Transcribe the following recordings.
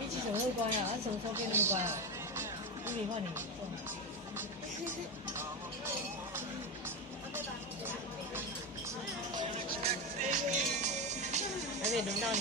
你自从会乖啊，什么时候变那么乖啊？玉米换你，还没轮到你。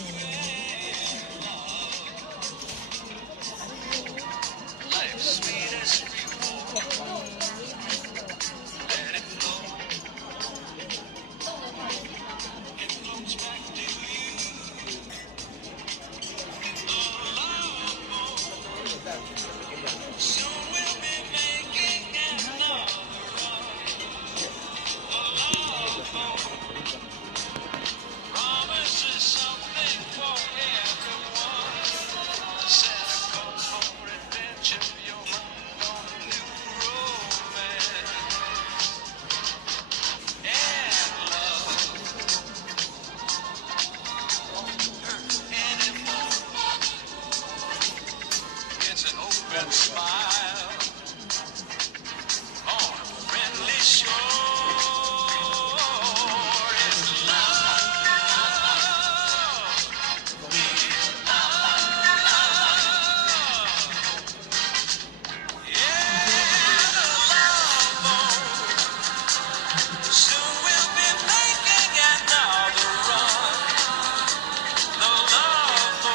Smile on a friendly shore is love, yeah, love. Soon we'll be making another run. The love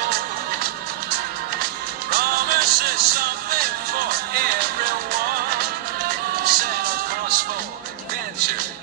promises something for everyone. Set a course for adventure.